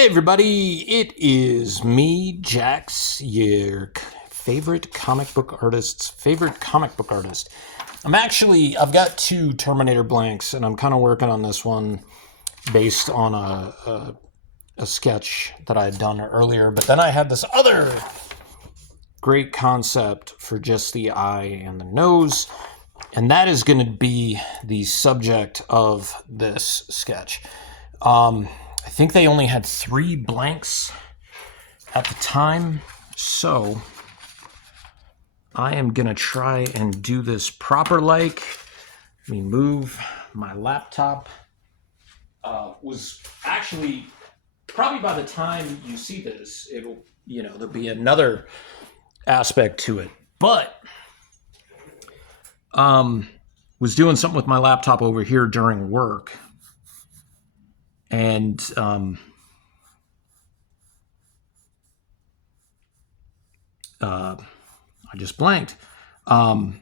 Hey everybody, it is me, Jax, your favorite comic book artist's favorite comic book artist. I've got two Terminator blanks, and I'm kind of working on this one based on a sketch that I had done earlier. But then I had this other great concept for just the eye and the nose, and that is going to be the subject of this sketch. I think they only had 3 blanks at the time, so I am going to try and do this proper like. Let me move my laptop. Was actually, probably by the time you see this, it'll, there'll be another aspect to it. But, was doing something with my laptop over here during work. And I just blanked and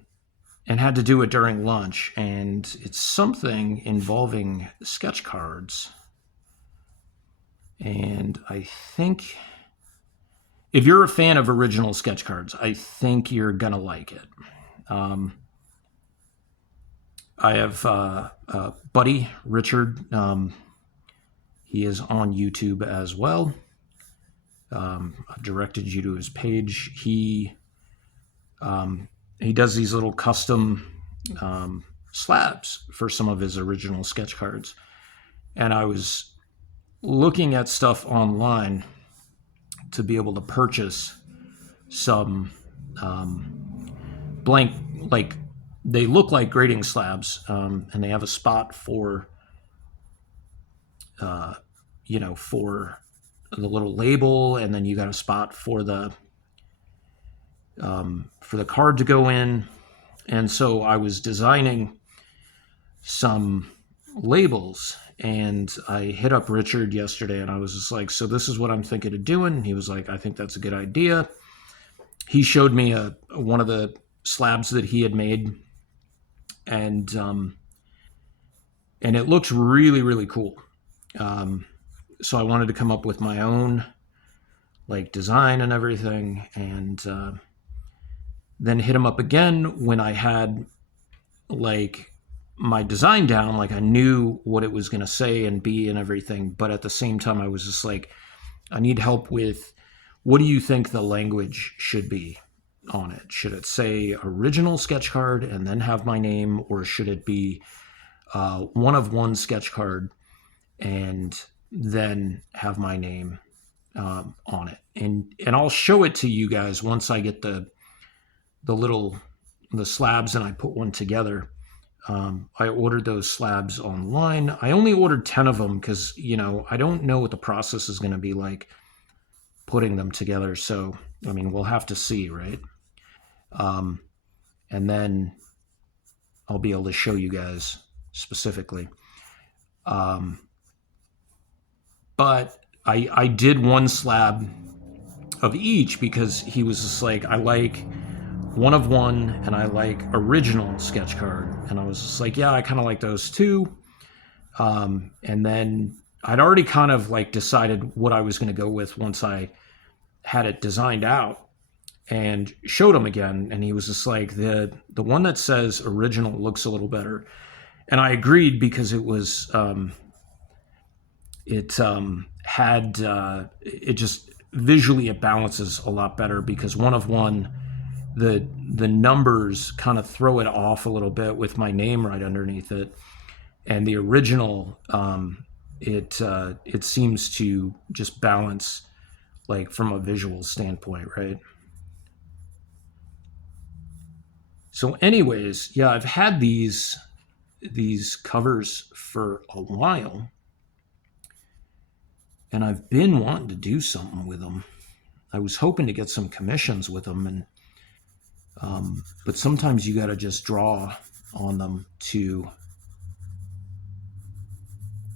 had to do it during lunch. And it's something involving sketch cards. And I think if you're a fan of original sketch cards, I think you're going to like it. I have a buddy, Richard. He is on YouTube as well. I've directed you to his page. He does these little custom slabs for some of his original sketch cards. And I was looking at stuff online to be able to purchase some blank, like they look like grading slabs, and they have a spot for for the little label, and then you got a spot for the card to go in. And so I was designing some labels, and I hit up Richard yesterday, and I was just like, so this is what I'm thinking of doing. He was like, I think that's a good idea. He showed me one of the slabs that he had made, and it looks really, really cool. So I wanted to come up with my own design and everything, and then hit him up again when I had my design down. I knew what it was going to say and be and everything, but at the same time I was just like, I need help with, what do you think the language should be on it? Should it say original sketch card and then have my name, or should it be one of one sketch card and then have my name on it? And I'll show it to you guys once I get the slabs and I put one together. I ordered those slabs online. I only ordered 10 of them because, I don't know what the process is going to be like putting them together. So, we'll have to see, right? And then I'll be able to show you guys specifically. But I did one slab of each because he was just like, I like one of one and I like original sketch card. And I was just like, yeah, I kind of like those too. And then I'd already kind of decided what I was going to go with once I had it designed out, and showed him again. And he was just like, the one that says original looks a little better. And I agreed because it was, it just visually it balances a lot better, because one of one, the numbers kind of throw it off a little bit with my name right underneath it, and the original it seems to just balance from a visual standpoint, right? So anyways, yeah, I've had these covers for a while, and I've been wanting to do something with them. I was hoping to get some commissions with them, and but sometimes you got to just draw on them to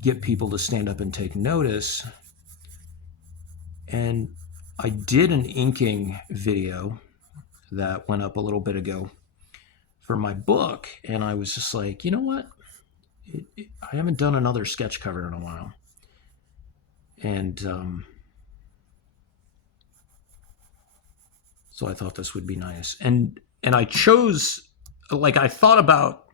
get people to stand up and take notice. And I did an inking video that went up a little bit ago for my book, and I was just like, you know what? I haven't done another sketch cover in a while. And so I thought this would be nice. And I chose, like, I thought about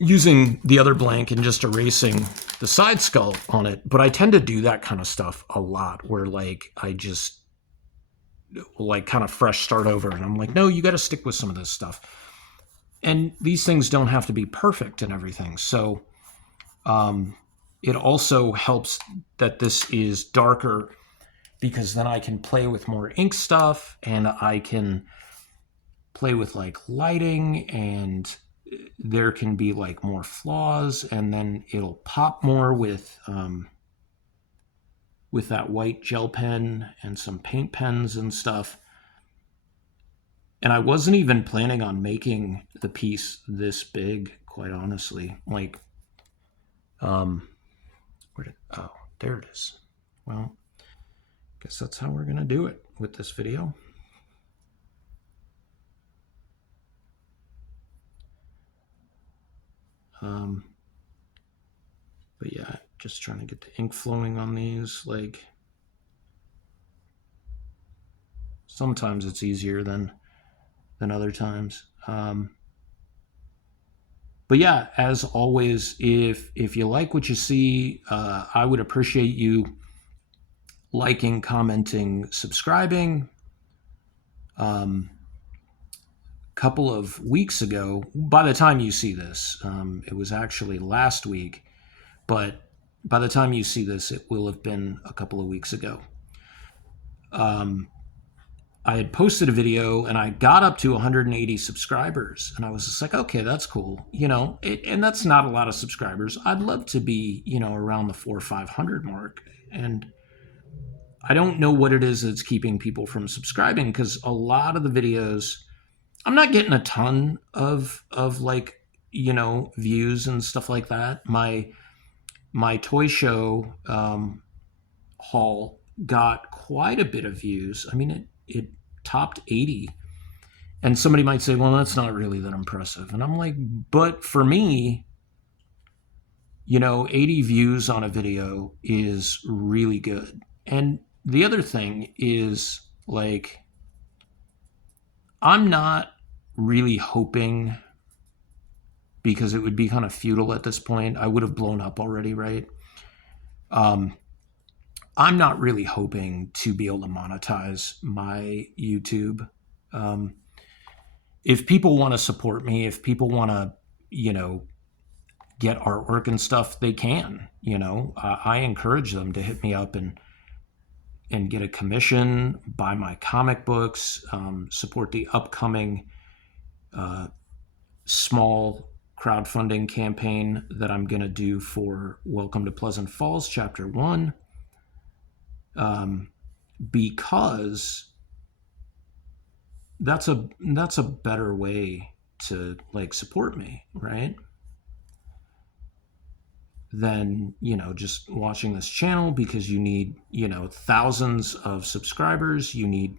using the other blank and just erasing the side skull on it, but I tend to do that kind of stuff a lot, where like I just like kind of fresh start over, and I'm like, no, you got to stick with some of this stuff. And these things don't have to be perfect and everything. So it also helps that this is darker, because then I can play with more ink stuff, and I can play with like lighting, and there can be like more flaws, and then it'll pop more with that white gel pen and some paint pens and stuff. And I wasn't even planning on making the piece this big, quite honestly. Like, where did, oh, there it is. Well, guess that's how we're gonna do it with this video. But yeah, just trying to get the ink flowing on these. Like, sometimes it's easier than other times. But yeah, as always, if you like what you see, I would appreciate you liking, commenting, subscribing. Couple of weeks ago, by the time you see this, it was actually last week, but by the time you see this, it will have been a couple of weeks ago. I had posted a video and I got up to 180 subscribers, and I was just like, okay, that's cool. And that's not a lot of subscribers. I'd love to be, around the 400 or 500 mark. And I don't know what it is that's keeping people from subscribing, because a lot of the videos, I'm not getting a ton of like, views and stuff like that. My toy show haul got quite a bit of views. I mean, it topped 80. And somebody might say, well, that's not really that impressive. And I'm like, but for me, 80 views on a video is really good. And the other thing is, like, I'm not really hoping, because it would be kind of futile at this point. I would have blown up already, right? I'm not really hoping to be able to monetize my YouTube. If people want to support me, if people want to, get artwork and stuff, they can. I encourage them to hit me up and get a commission, buy my comic books, support the upcoming small crowdfunding campaign that I'm going to do for Welcome to Pleasant Falls Chapter 1. Because that's a better way to like support me, right? Than, just watching this channel, because you need, thousands of subscribers, you need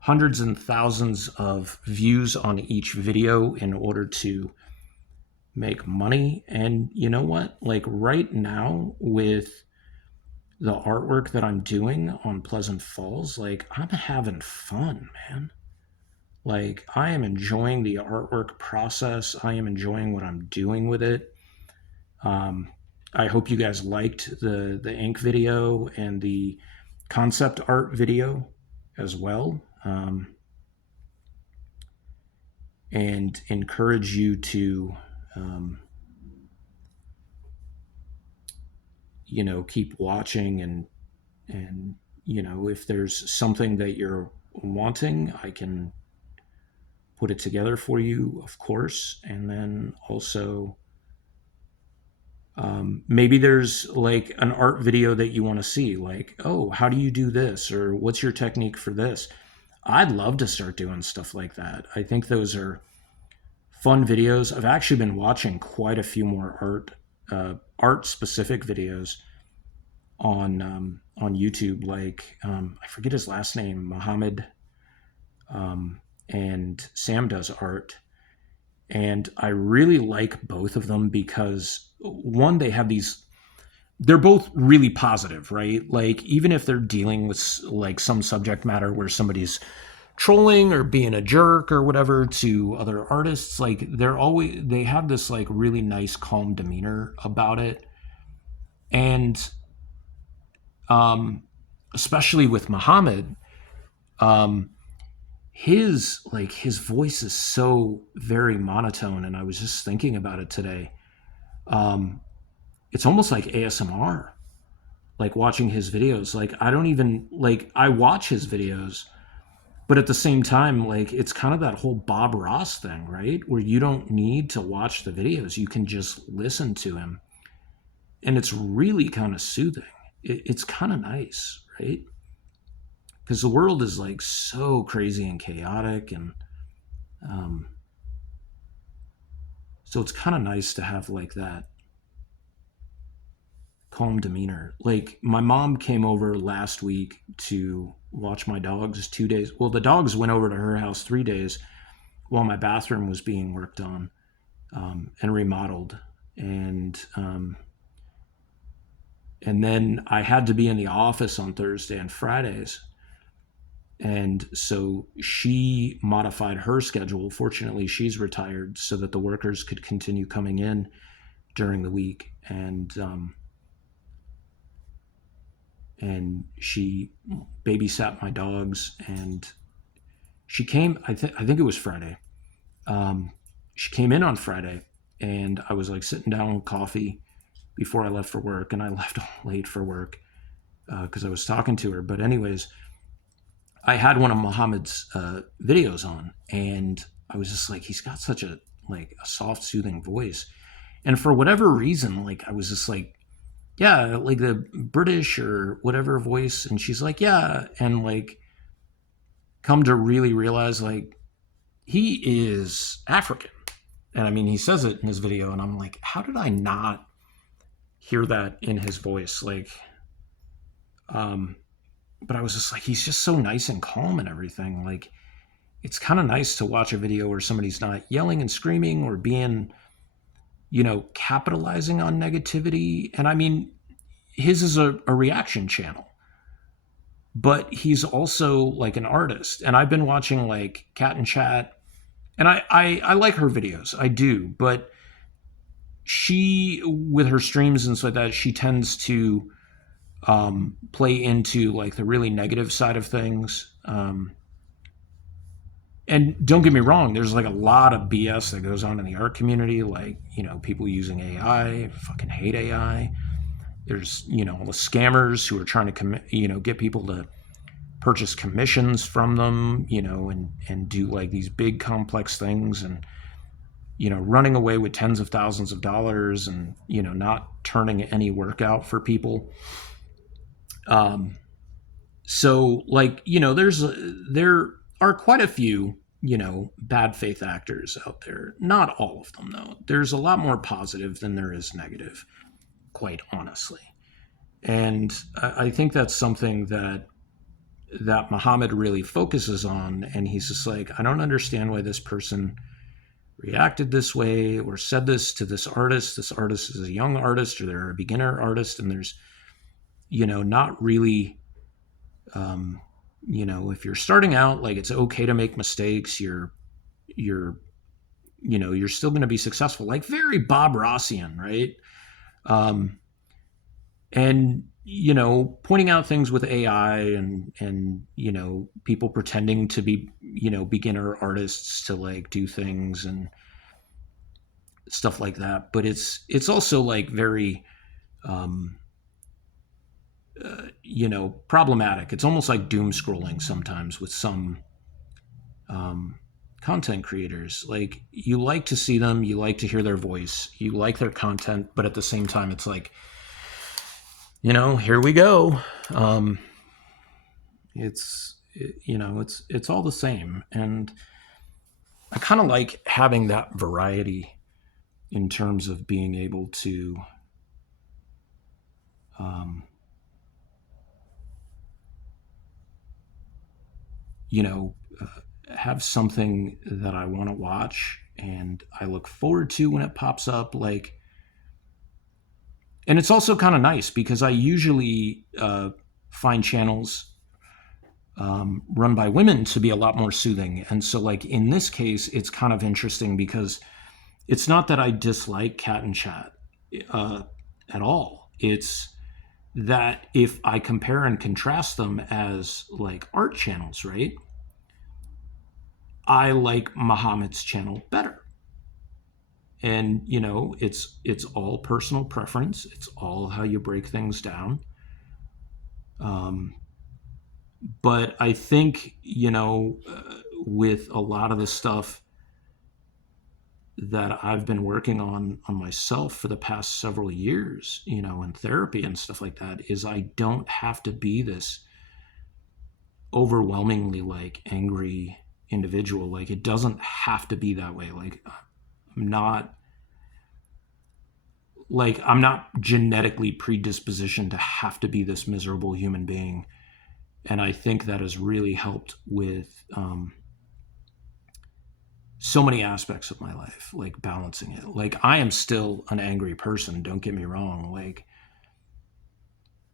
hundreds and thousands of views on each video in order to make money. And you know what? Like, right now, with the artwork that I'm doing on Pleasant Falls, like, I'm having fun, man. Like, I am enjoying the artwork process. I am enjoying what I'm doing with it. I hope you guys liked the ink video and the concept art video as well. And encourage you to, keep watching, and if there's something that you're wanting, I can put it together for you, of course. And then also, maybe there's like an art video that you want to see, like, oh, how do you do this? Or what's your technique for this? I'd love to start doing stuff like that. I think those are fun videos. I've actually been watching quite a few more art specific videos on YouTube. Like, I forget his last name, Mohammed, and Sam does art. And I really like both of them because, one, they have these they're both really positive, right? Like even if they're dealing with like some subject matter where somebody's trolling or being a jerk or whatever to other artists, like they have this like really nice calm demeanor about it. And especially with Muhammad, his voice is so very monotone, and I was just thinking about it today. It's almost like ASMR, like watching his videos. Like I don't even like I watch his videos, but at the same time, like it's kind of that whole Bob Ross thing, right? Where you don't need to watch the videos, you can just listen to him, and it's really kind of soothing. It's kind of nice, right? Because the world is like so crazy and chaotic, and um, so it's kind of nice to have like that calm demeanor. Like my mom came over last week to watch my dogs 2 days. Well, the dogs went over to her house 3 days while my bathroom was being worked on and remodeled, and then I had to be in the office on Thursday and Fridays. And so she modified her schedule. Fortunately, she's retired so that the workers could continue coming in during the week. And she babysat my dogs. And she came. I think it was Friday. She came in on Friday, and I was like sitting down with coffee before I left for work, and I left late for work because I was talking to her. But anyways, I had one of Muhammad's videos on, and I was just like, he's got such a like a soft, soothing voice, and for whatever reason, like I was just like, yeah, like the British or whatever voice, and she's like, yeah, and like come to really realize like he is African, and I mean he says it in his video, and I'm like, how did I not hear that in his voice? Like, um, but I was just like, he's just so nice and calm and everything, like it's kind of nice to watch a video where somebody's not yelling and screaming or being, capitalizing on negativity. And I mean, his is a reaction channel, but he's also like an artist. And I've been watching like Cat and Chat, and I like her videos. I do. But she, with her streams and stuff like that, she tends to play into like the really negative side of things. And don't get me wrong, there's like a lot of BS that goes on in the art community, like, people using AI, fucking hate AI. There's, all the scammers who are trying to get people to purchase commissions from them, and do like these big complex things, and, running away with tens of thousands of dollars, and, not turning any work out for people. So like, there are quite a few, bad faith actors out there. Not all of them, though. There's a lot more positive than there is negative, quite honestly. And I think that's something that Muhammad really focuses on. And he's just like, I don't understand why this person reacted this way or said this to this artist. This artist is a young artist, or they're a beginner artist, and there's, not really, if you're starting out, like it's okay to make mistakes. You're you're still going to be successful, like very Bob Rossian, right? um and pointing out things with AI, and people pretending to be beginner artists to like do things and stuff like that. But it's also like very um problematic. It's almost like doom scrolling sometimes with some um, content creators. Like you like to see them, you like to hear their voice, you like their content, but at the same time, it's like, here we go. Um, it's all the same, and I kind of like having that variety in terms of being able to um, you know, have something that I want to watch and I look forward to when it pops up. Like, And it's also kind of nice because I usually find channels run by women to be a lot more soothing. And so, like, in this case, it's kind of interesting because it's not that I dislike Cat and Chat at all. It's that if I compare and contrast them as like art channels, right? I like Muhammad's channel better. And it's all personal preference. It's all how you break things down. But I think with a lot of the stuff that I've been working on myself for the past several years, in therapy and stuff like that, is I don't have to be this overwhelmingly like angry individual. Like, it doesn't have to be that way. Like, I'm not genetically predispositioned to have to be this miserable human being. And I think that has really helped with so many aspects of my life, like balancing it. Like, I am still an angry person, don't get me wrong. Like,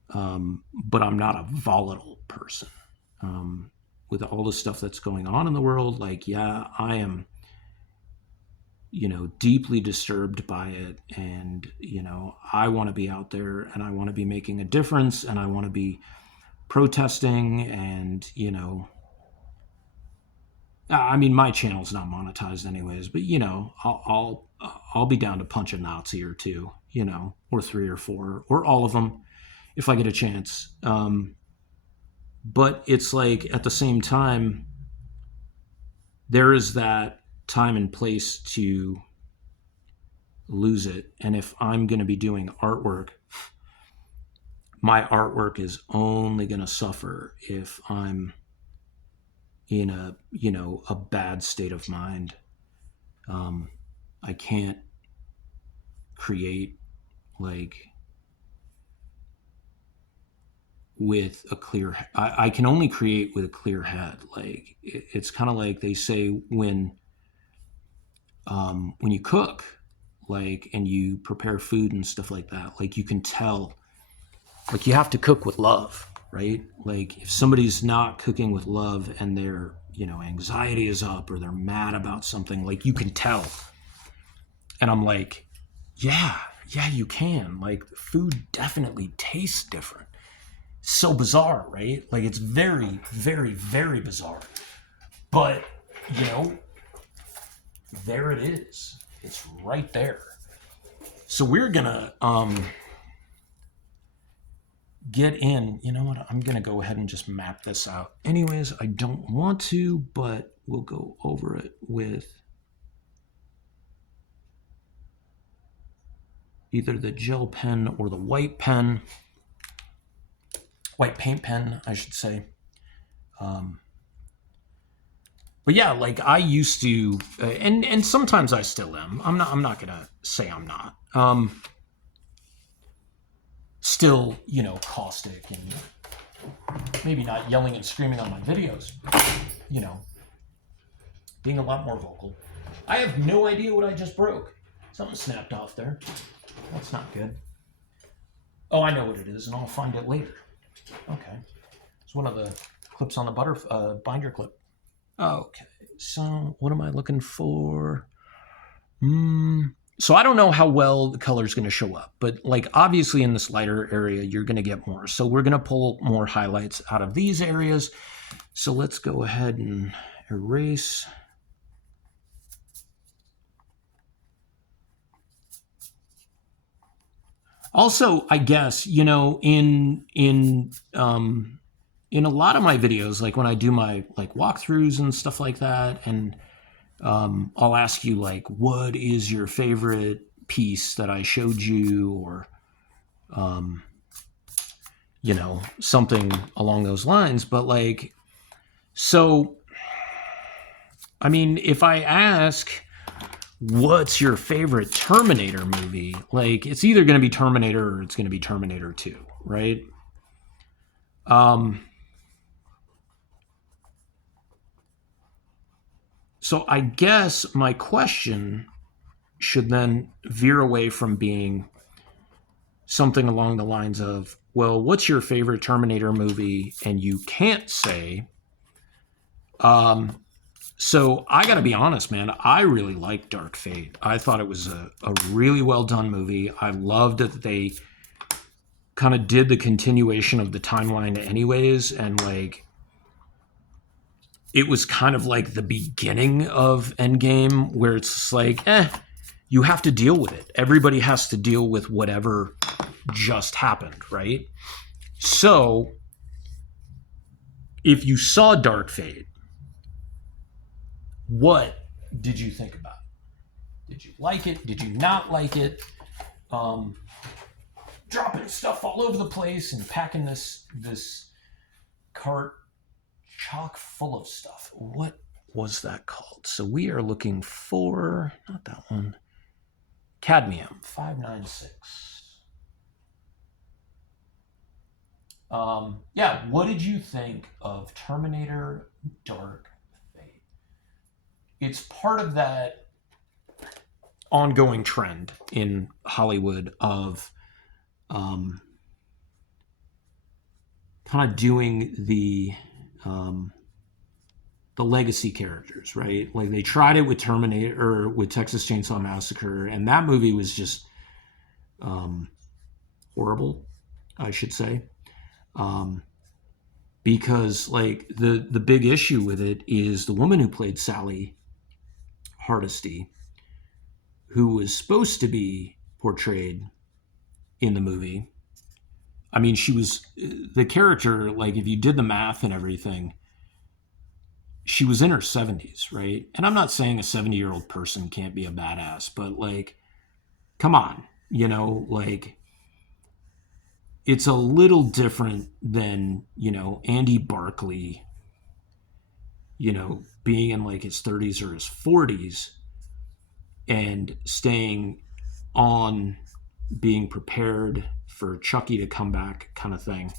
but I'm not a volatile person. With all the stuff that's going on in the world, like, yeah, I am, deeply disturbed by it. And, I want to be out there and I want to be making a difference and I want to be protesting and, I mean, my channel's not monetized anyways, but I'll be down to punch a Nazi or two, or three or four, or all of them if I get a chance. But it's like, at the same time, there is that time and place to lose it. And if I'm going to be doing artwork, my artwork is only going to suffer if I'm in a bad state of mind. I can't create like with a clear. I can only create with a clear head. Like, it's kind of like they say when you cook, like, and you prepare food and stuff like that. Like, you can tell. Like, you have to cook with love, right? Like, if somebody's not cooking with love and their anxiety is up or they're mad about something, like, you can tell. And I'm like, yeah, you can. Like, food definitely tastes different. So bizarre, right? Like, it's very, very, very bizarre. But, there it is. It's right there. So we're gonna get in. You know what? I'm gonna go ahead and just map this out. Anyways, I don't want to, but we'll go over it with either the gel pen or the white pen. White paint pen, I should say. But yeah, like, I used to, and sometimes I still am. I'm not gonna say I'm not. Still, caustic and maybe not yelling and screaming on my videos. Being a lot more vocal. I have no idea what I just broke. Something snapped off there. That's not good. Oh, I know what it is, and I'll find it later. Okay. It's one of the clips on the binder clip. Okay, so what am I looking for? So I don't know how well the color is going to show up, but like, obviously in this lighter area, you're going to get more. So we're going to pull more highlights out of these areas. So let's go ahead and erase. Also, I guess, in a lot of my videos, like when I do my like walkthroughs and stuff like that, and I'll ask you, like, what is your favorite piece that I showed you, or something along those lines. But like, so I mean, if I ask, what's your favorite Terminator movie? Like, it's either going to be Terminator or it's going to be Terminator 2, right? So I guess my question should then veer away from being, something along the lines of, well, what's your favorite Terminator movie? And you can't say. So I got to be honest, man. I really liked Dark Fate. I thought it was a really well done movie. I loved that they kind of did the continuation of the timeline anyways, and like it was kind of like the beginning of Endgame, where it's just like, you have to deal with it. Everybody has to deal with whatever just happened, right? So if you saw Dark Fate, what did you think about it? Did you like it? Did you not like it? Dropping stuff all over the place and packing this cart chock full of stuff. What was that called? So we are looking for, not that one, cadmium 596. Yeah, what did you think of Terminator Dark Fate? It's part of that ongoing trend in Hollywood of kind of doing the legacy characters, right? Like they tried it with Terminator or with Texas Chainsaw Massacre, and that movie was just horrible, I should say, because like the big issue with it is the woman who played Sally Hardesty, who was supposed to be portrayed in the movie. I mean, she was the character, like if you did the math and everything, she was in her 70s, right? And I'm not saying a 70-year-old person can't be a badass, but like, come on, like it's a little different than, Andy Barclay, being in like his 30s or his 40s and staying on, being prepared for Chucky to come back kind of thing.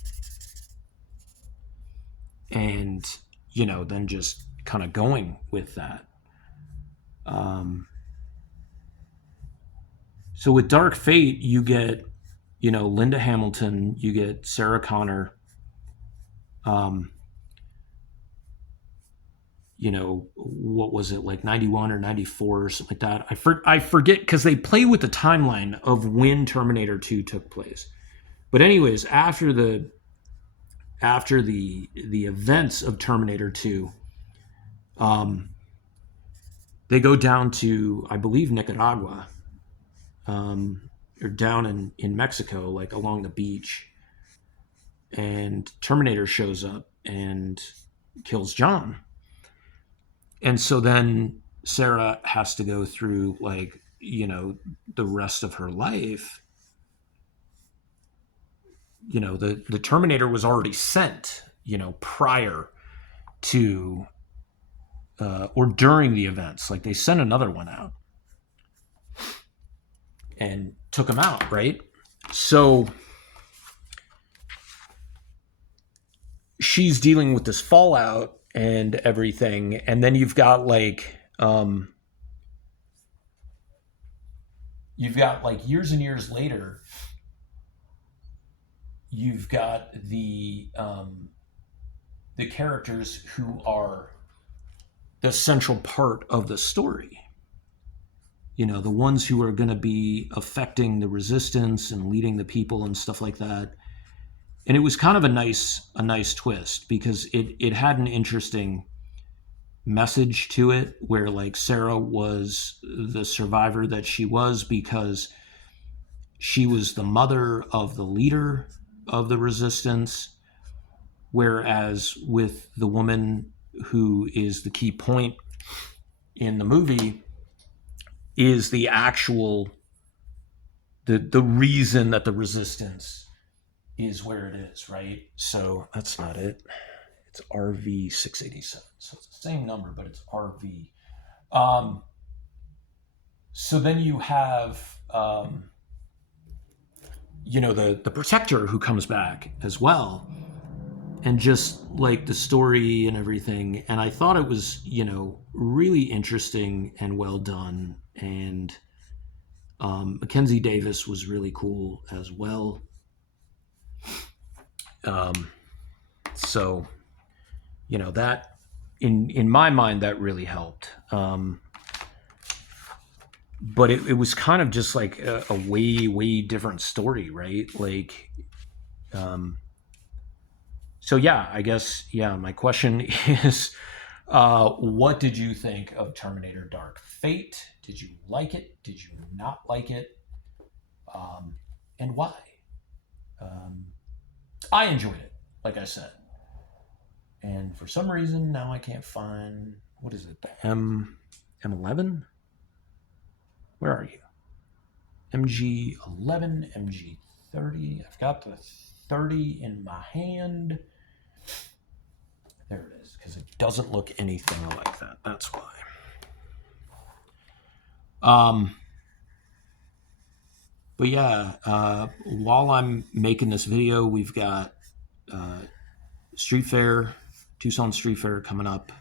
And, then just kind of going with that. So with Dark Fate, you get, Linda Hamilton, you get Sarah Connor, what was it, like 91 or 94 or something like that. I forget, because they play with the timeline of when Terminator 2 took place. But anyways, after the events of Terminator 2, they go down to, I believe, Nicaragua, or down in Mexico, like along the beach, and Terminator shows up and kills John. And so then Sarah has to go through like, the rest of her life. The Terminator was already sent, prior to or during the events. Like they sent another one out and took him out, right? So she's dealing with this fallout and everything, and then you've got like years and years later, you've got the characters who are the central part of the story. The ones who are going to be affecting the resistance and leading the people and stuff like that. And it was kind of a nice twist, because it had an interesting message to it, where like Sarah was the survivor that she was because she was the mother of the leader of the resistance, whereas with the woman who is the key point in the movie is the actual the reason that the resistance is where it is, right? So that's not it. It's RV 687. So it's the same number, but it's RV. So then you have the protector who comes back as well, and just like the story and everything. And I thought it was really interesting and well done. And Mackenzie Davis was really cool as well. So, that in my mind, that really helped. But it was kind of just like a way different story, right? Like, so yeah, I guess, yeah, my question is, what did you think of Terminator Dark Fate? Did you like it? Did you not like it? And why? Um, I enjoyed it, like I said. And for some reason, now I can't find, what is it, the M11? Where are you? MG11, MG30. I've got the 30 in my hand. There it is, because it doesn't look anything like that. That's why. But yeah, while I'm making this video, we've got Street Fair, Tucson Street Fair coming up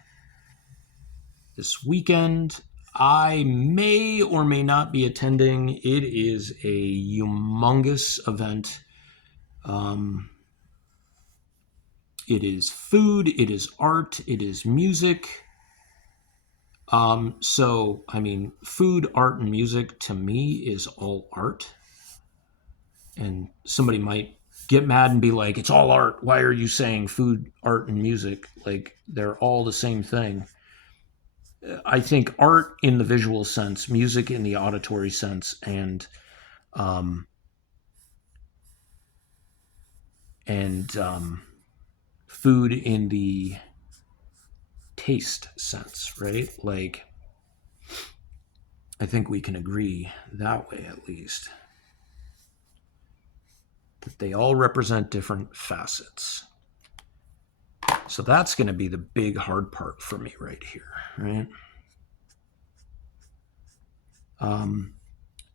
this weekend. I may or may not be attending. It is a humongous event. It is food, it is art, it is music. So, I mean, food, art, and music to me is all art. And somebody might get mad and be like, it's all art. Why are you saying food, art, and music? Like, they're all the same thing. I think art in the visual sense, music in the auditory sense, and food in the taste sense, right? Like, I think we can agree that way, at least, that they all represent different facets. So that's going to be the big hard part for me right here, right?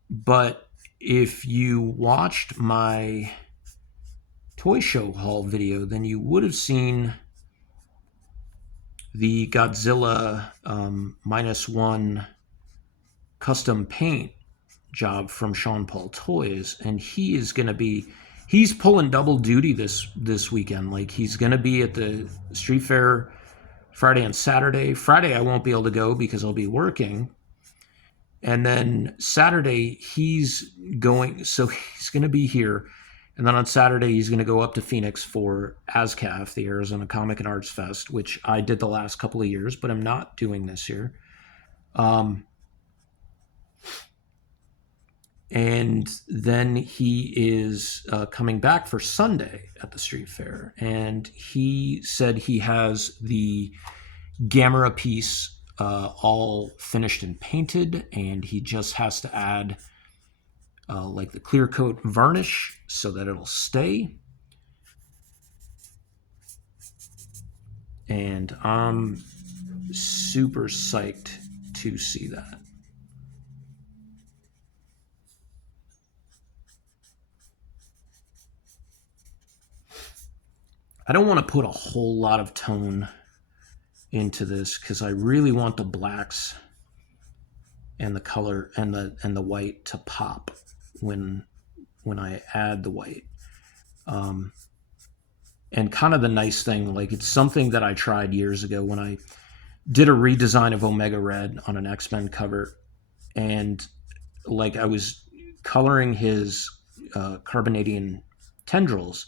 But if you watched my toy show haul video, then you would have seen the Godzilla -1 custom paint job from Sean Paul Toys, and he's pulling double duty this weekend. Like, he's going to be at the Street Fair Friday and Saturday. Friday I won't be able to go because I'll be working. And then Saturday he's going to be here. And then on Saturday he's going to go up to Phoenix for ASCAF, the Arizona Comic and Arts Fest, which I did the last couple of years, but I'm not doing this year. And then he is coming back for Sunday at the Street Fair. And he said he has the Gamera piece all finished and painted, and he just has to add like the clear coat varnish so that it'll stay. And I'm super psyched to see that. I don't want to put a whole lot of tone into this because I really want the blacks and the color and the white to pop when I add the white. And kind of the nice thing, like, it's something that I tried years ago when I did a redesign of Omega Red on an X-Men cover, and like I was coloring his Carbonadian tendrils,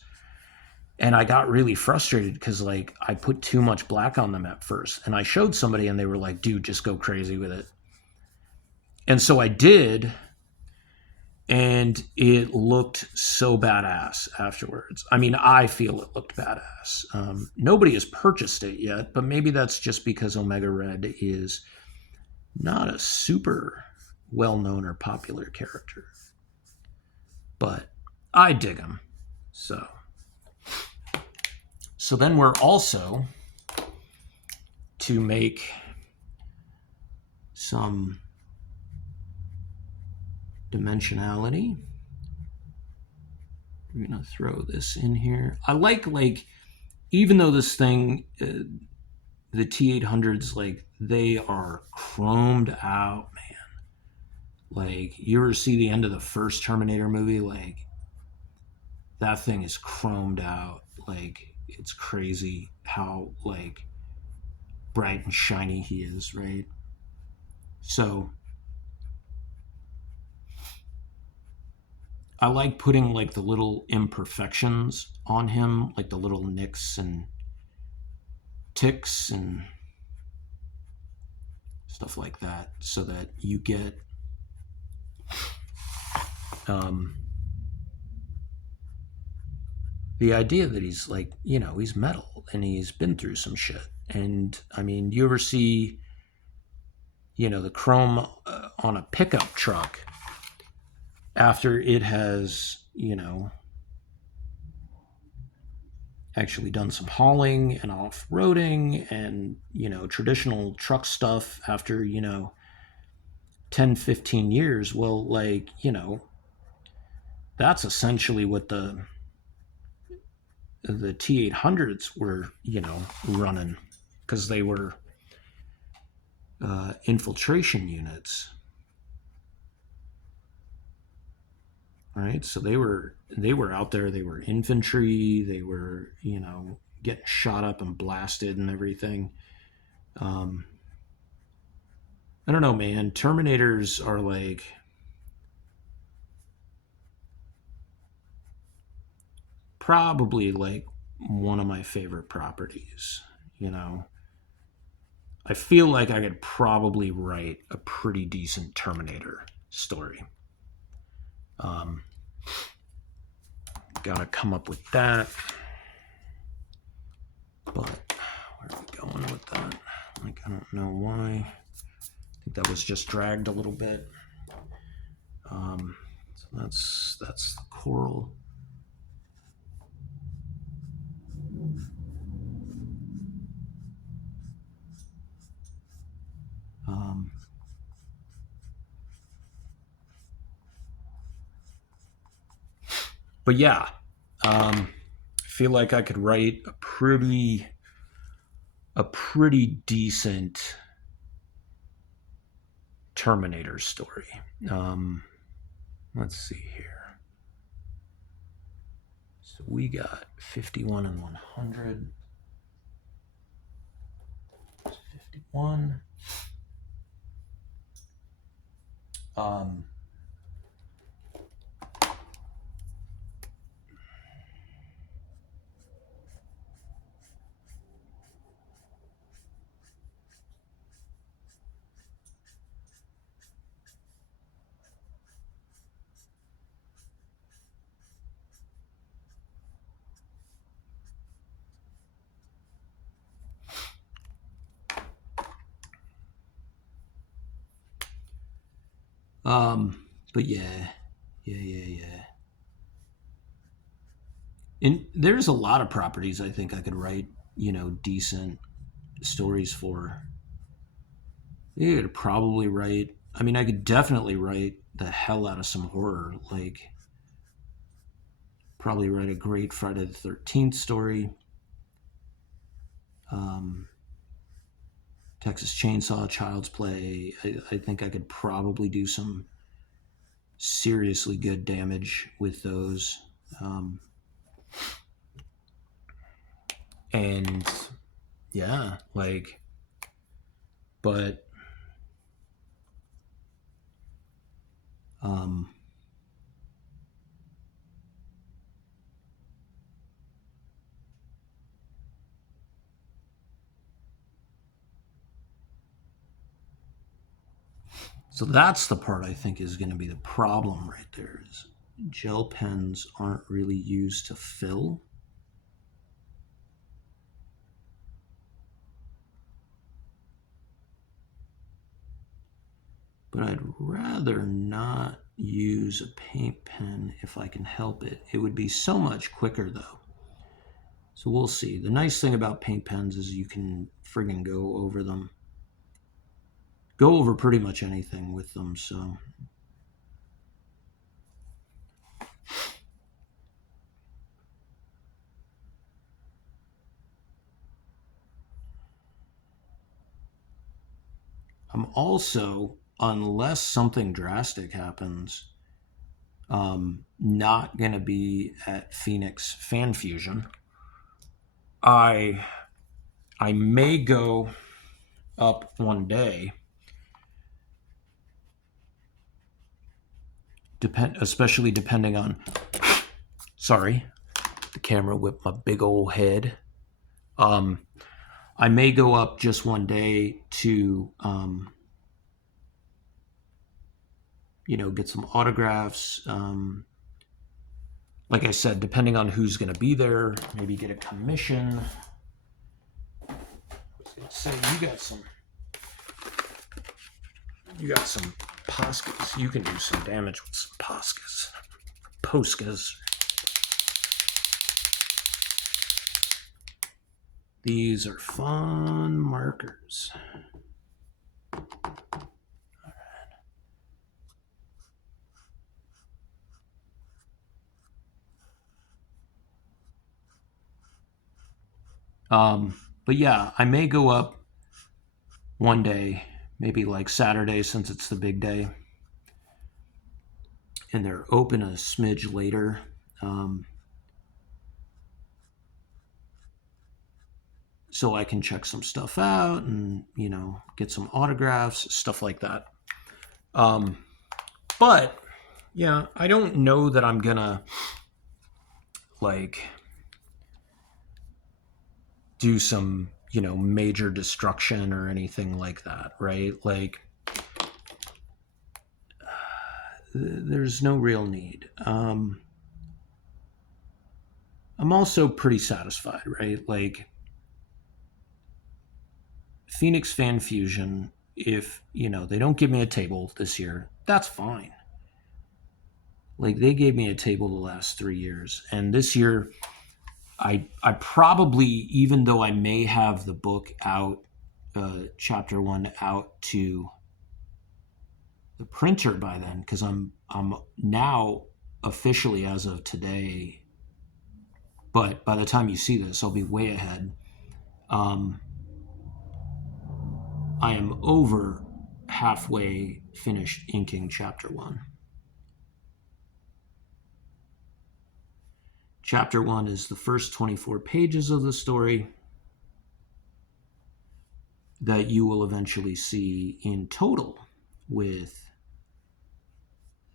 and I got really frustrated because, like, I put too much black on them at first. And I showed somebody and they were like, dude, just go crazy with it. And so I did. And it looked so badass afterwards. I mean, I feel it looked badass. Nobody has purchased it yet, but maybe that's just because Omega Red is not a super well-known or popular character. But I dig him. So then we're also to make some dimensionality. We're going to throw this in here. I like, even though this thing, the T800s, like, they are chromed out, man. Like, you ever see the end of the first Terminator movie? Like, that thing is chromed out. Like, it's crazy how, like, bright and shiny he is, right? So, I like putting, like, the little imperfections on him, like the little nicks and ticks and stuff like that, so that you get um, the idea that he's, like, he's metal and he's been through some shit. And I mean, you ever see, the chrome on a pickup truck after it has, actually done some hauling and off-roading and, traditional truck stuff after, 10, 15 years? Well, like, that's essentially what the T800s were, running, because they were infiltration units, right? So they were out there. They were infantry. They were, getting shot up and blasted and everything. Um, I don't know, man. Terminators are like probably like one of my favorite properties. You know, I feel like I could probably write a pretty decent Terminator story. Um, Gotta come up with that. But where are we going with that? Like, I don't know why. I think that was just dragged a little bit. So that's the coral. Um, but yeah, I feel like I could write a pretty decent Terminator story. Let's see here. So we got 51 and 100. 51. Um, but yeah. And there's a lot of properties I think I could write, decent stories for. I could probably write. I mean, I could definitely write the hell out of some horror. Like, probably write a great Friday the 13th story. Um, Texas Chainsaw, Child's Play. I think I could probably do some seriously good damage with those. And yeah, like, but um, so that's the part I think is going to be the problem right there. Is gel pens aren't really used to fill. But I'd rather not use a paint pen if I can help it. It would be so much quicker though. So we'll see. The nice thing about paint pens is you can friggin' go over them. Go over pretty much anything with them, so. I'm also unless something drastic happens, not going to be at Phoenix Fan Fusion. I may go up one day, especially depending on. Sorry, the camera whipped my big old head. I may go up just one day to, get some autographs. Like I said, depending on who's going to be there, maybe get a commission. I was going to say, you got some Poscas. You can do some damage with some Poscas. These are fun markers. But yeah, I may go up one day, maybe like Saturday since it's the big day. And they're open a smidge later. So I can check some stuff out and, get some autographs, stuff like that. But yeah, I don't know that I'm gonna do some, major destruction or anything like that, right? There's no real need. I'm also pretty satisfied, right? Phoenix Fan Fusion, if, they don't give me a table this year, that's fine. They gave me a table the last 3 years. And this year, I probably, even though I may have the book out, chapter 1 out to the printer by then, because I'm now officially, as of today, but by the time you see this, I'll be way ahead. I am over halfway finished inking chapter 1. Chapter 1 is the first 24 pages of the story that you will eventually see in total with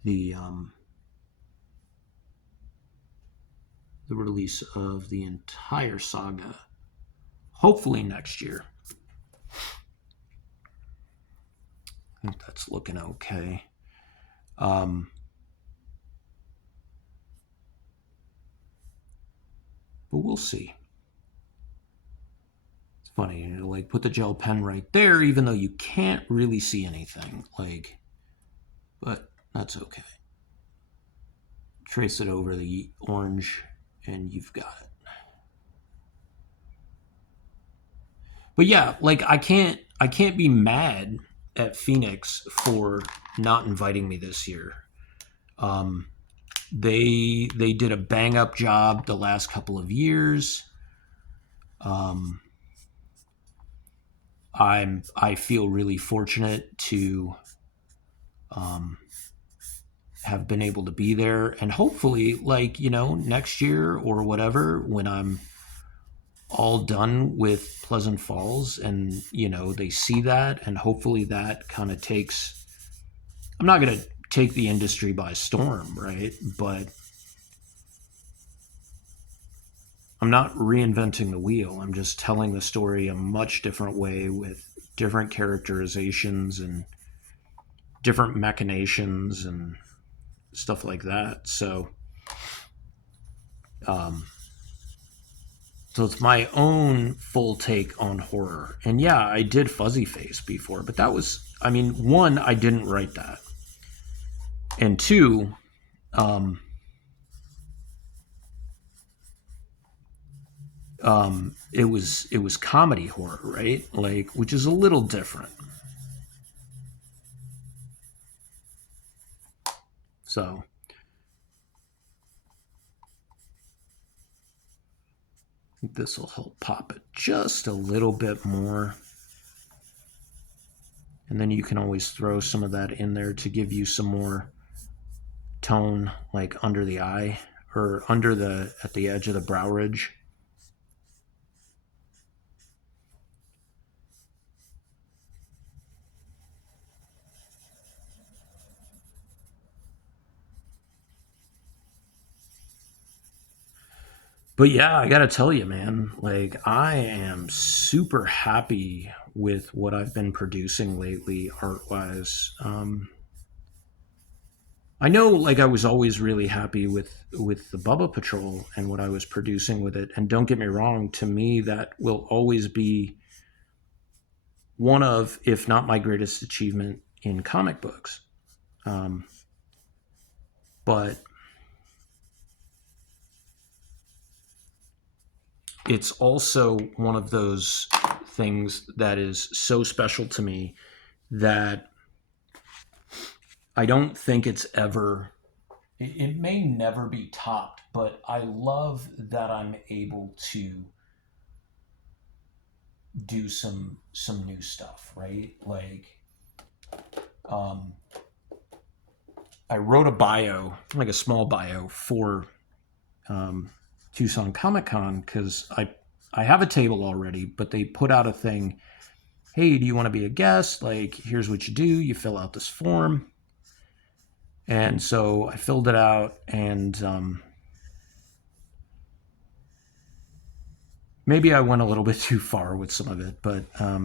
the release of the entire saga, hopefully next year. I think that's looking okay. But we'll see. It's funny, put the gel pen right there, even though you can't really see anything. But that's okay. Trace it over the orange, and you've got it. But yeah, I can't be mad at Phoenix for not inviting me this year. They did a bang up job the last couple of years. I feel really fortunate to have been able to be there, and hopefully, next year or whatever, when I'm all done with Pleasant Falls, and they see that, and hopefully that kind of takes. I'm not gonna take the industry by storm, right? But I'm not reinventing the wheel. I'm just telling the story a much different way with different characterizations and different machinations and stuff like that. So it's my own full take on horror. And yeah, I did Fuzzy Face before, but that was, one, I didn't write that. And two, it was comedy horror, right? Which is a little different. So I think this will help pop it just a little bit more. And then you can always throw some of that in there to give you some more tone, like under the eye or at the edge of the brow ridge. But yeah, I gotta tell you, man, like I am super happy with what I've been producing lately, art wise. I know, like I was always really happy with the Bubba Patrol and what I was producing with it. And don't get me wrong, to me that will always be one of, if not my greatest achievement in comic books. Um, but it's also one of those things that is so special to me that I don't think it's ever, it may never be topped, but I love that I'm able to do some new stuff, right? Like um I wrote a bio, like a small bio for um Tucson Comic Con because I have a table already, but they put out a thing. Hey, do you want to be a guest? Like, here's what you do. You fill out this form. And so I filled it out, and maybe I went a little bit too far with some of it, but I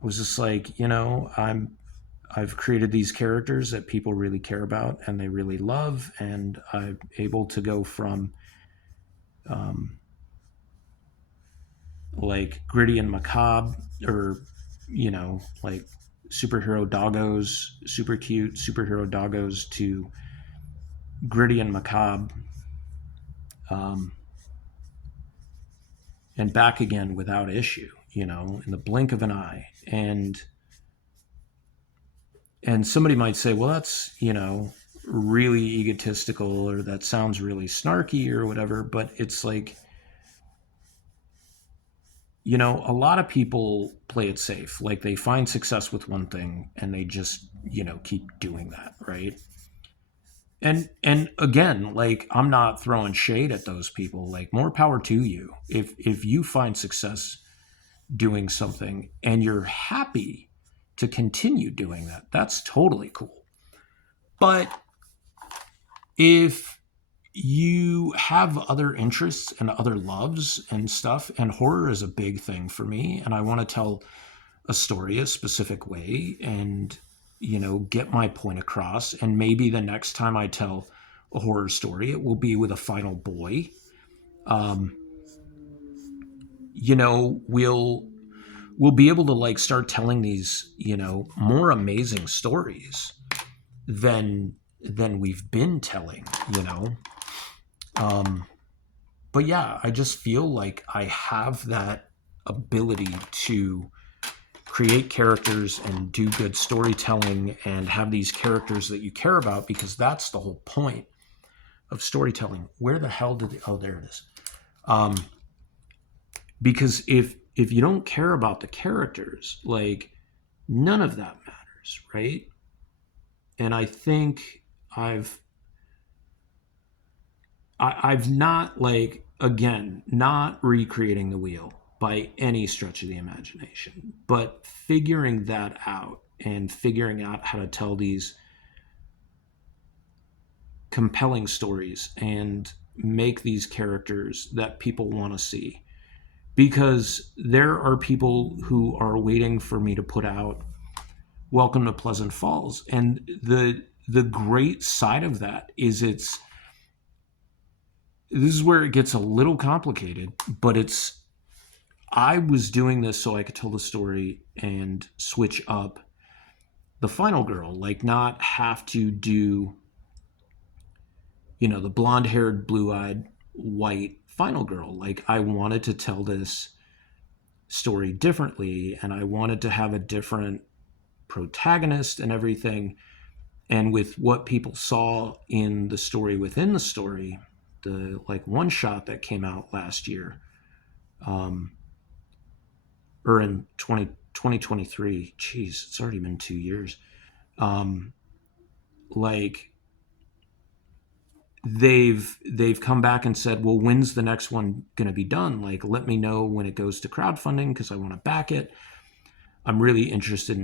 was just like, I've created these characters that people really care about and they really love, and I'm able to go from um, like gritty and macabre, or like superhero doggos, super cute superhero doggos, to gritty and macabre, um, and back again without issue, in the blink of an eye. And somebody might say, well, that's, really egotistical, or that sounds really snarky or whatever. But it's like, a lot of people play it safe. Like they find success with one thing and they just, keep doing that. Right. And again, like I'm not throwing shade at those people. Like more power to you. If you find success doing something and you're happy to continue doing that, that's totally cool. But if you have other interests and other loves and stuff, and horror is a big thing for me, and I want to tell a story a specific way and, get my point across. And maybe the next time I tell a horror story, it will be with a final boy. Um, we'll be able to like start telling these, more amazing stories than we've been telling, you know. But yeah, I just feel like I have that ability to create characters and do good storytelling and have these characters that you care about, because that's the whole point of storytelling. Where the hell oh, there it is. Because if you don't care about the characters, like none of that matters, right? And I think I've not, like, again, not recreating the wheel by any stretch of the imagination, but figuring that out and figuring out how to tell these compelling stories and make these characters that people want to see. Because there are people who are waiting for me to put out Welcome to Pleasant Falls. And the great side of that is this is where it gets a little complicated, but I was doing this so I could tell the story and switch up the final girl, like not have to do, the blonde haired, blue eyed, white final girl. Like I wanted to tell this story differently, and I wanted to have a different protagonist and everything. And with what people saw in the story within the story, the like one shot that came out last year, or in 2023. Jeez, it's already been 2 years. Um, like they've come back and said, well, when's the next one going to be done? Like, let me know when it goes to crowdfunding because I want to back it. I'm really interested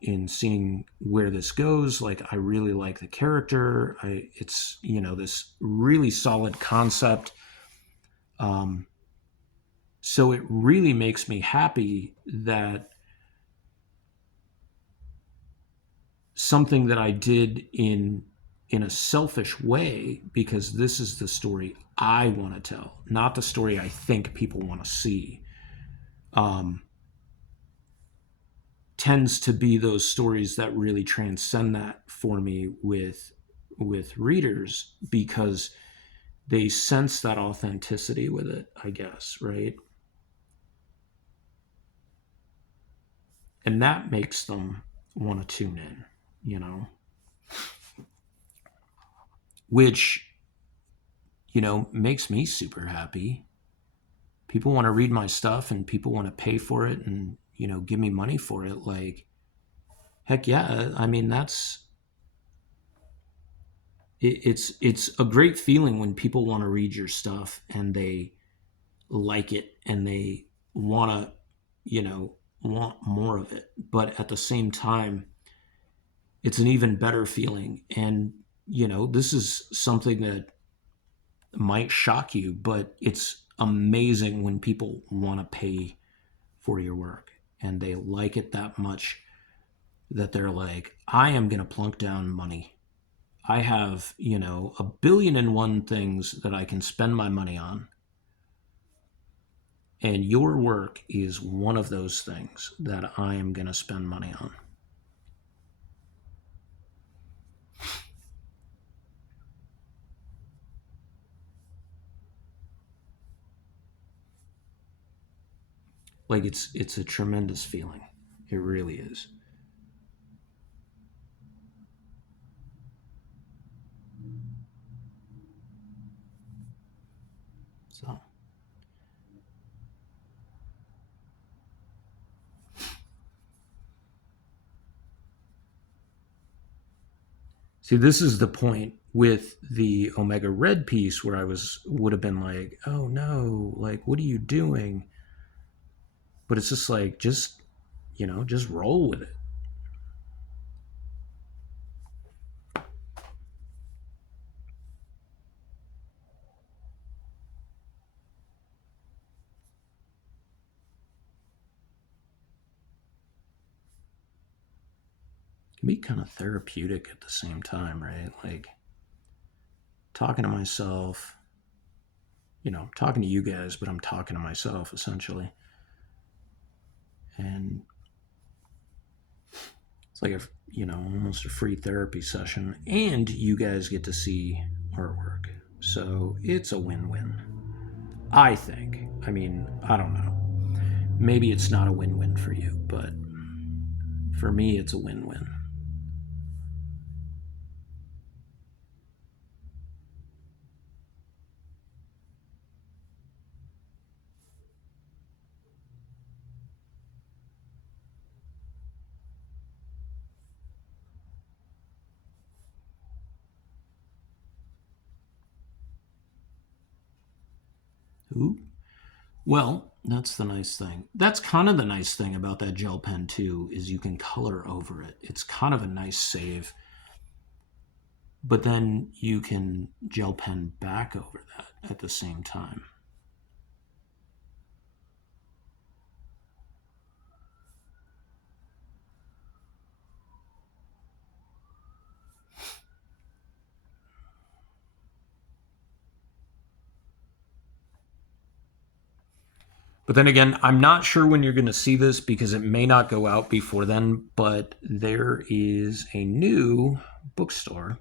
in seeing where this goes. Like, I really like the character. It's this really solid concept. So it really makes me happy that something that I did in a selfish way, because this is the story I want to tell, not the story I think people want to see. Tends to be those stories that really transcend that for me with readers, because they sense that authenticity with it, I guess, right? And that makes them want to tune in, which makes me super happy. People want to read my stuff and people want to pay for it and give me money for it. Like, heck yeah. I mean, it's a great feeling when people want to read your stuff and they like it and they want to want more of it. But at the same time, it's an even better feeling. And this is something that might shock you, but it's amazing when people want to pay for your work and they like it that much that they're like, I am going to plunk down money. I have, a billion and one things that I can spend my money on. And your work is one of those things that I am going to spend money on. Like, it's a tremendous feeling. It really is. So, see, this is the point with the Omega Red piece where would have been like, oh no, like, what are you doing? But it's just like, just roll with it. It can be kind of therapeutic at the same time, right? Like, talking to myself, talking to you guys, but I'm talking to myself essentially. And it's like almost a free therapy session. And you guys get to see artwork. So it's a win-win, I think. I mean, I don't know. Maybe it's not a win-win for you, but for me, it's a win-win. Ooh. Well, that's the nice thing. That's kind of the nice thing about that gel pen too, is you can color over it. It's kind of a nice save, but then you can gel pen back over that at the same time. But then again, I'm not sure when you're going to see this because it may not go out before then, but there is a new bookstore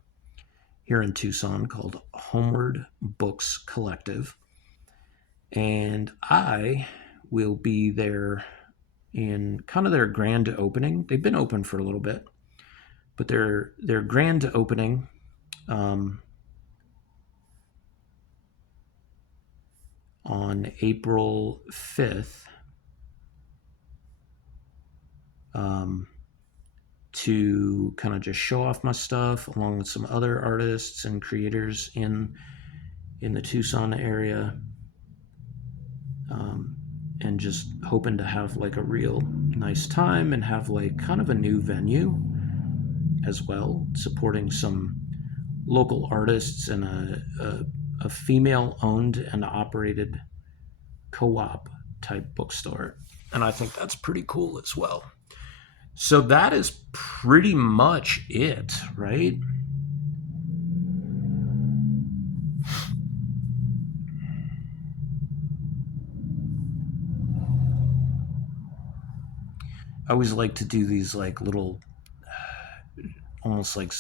here in Tucson called Homeward Books Collective. And I will be there in kind of their grand opening. They've been open for a little bit, but their grand opening um, on April 5th. to kind of just show off my stuff along with some other artists and creators in the Tucson area, and just hoping to have like a real nice time and have like kind of a new venue as well, supporting some local artists and a female owned and operated co-op type bookstore. And I think that's pretty cool as well. So that is pretty much it, right? I always like to do these like little, almost like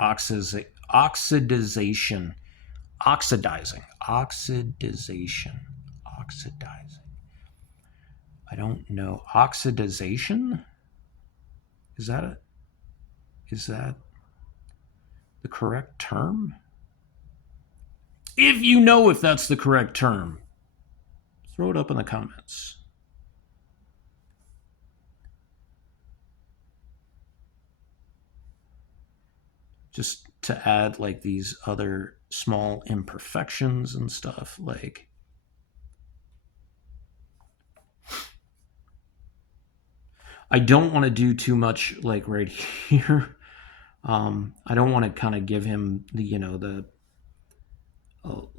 oxidizing, oxidizing. I don't know. Oxidization? Is that the correct term? If you know if that's the correct term, throw it up in the comments. Just to add like these other small imperfections and stuff, like I don't want to do too much like right here. I don't want to kind of give him the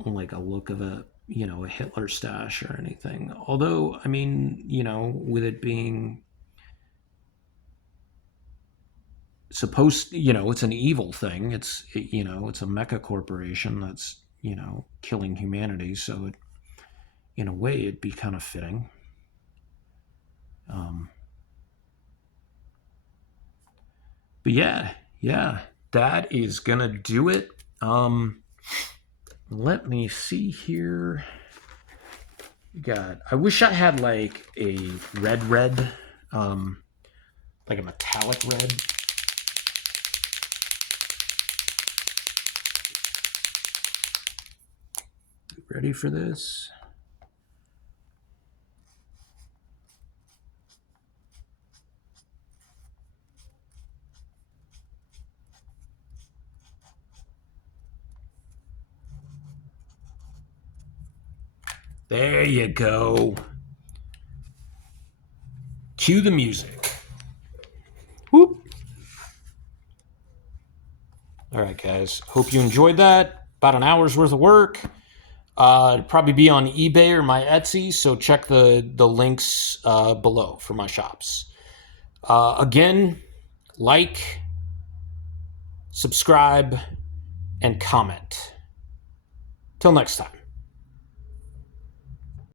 like a look of a a Hitler stash or anything. Although I mean with it being supposed, it's an evil thing. It's it's a mecha corporation that's killing humanity. So it, in a way, it'd be kind of fitting. But yeah, that is gonna do it. Let me see here. I wish I had like a red, like a metallic red. Ready for this? There you go. Cue the music. Whoop. All right, guys. Hope you enjoyed that. About an hour's worth of work. It'll probably be on eBay or my Etsy, so check the links below for my shops. Again, like, subscribe, and comment. Till next time.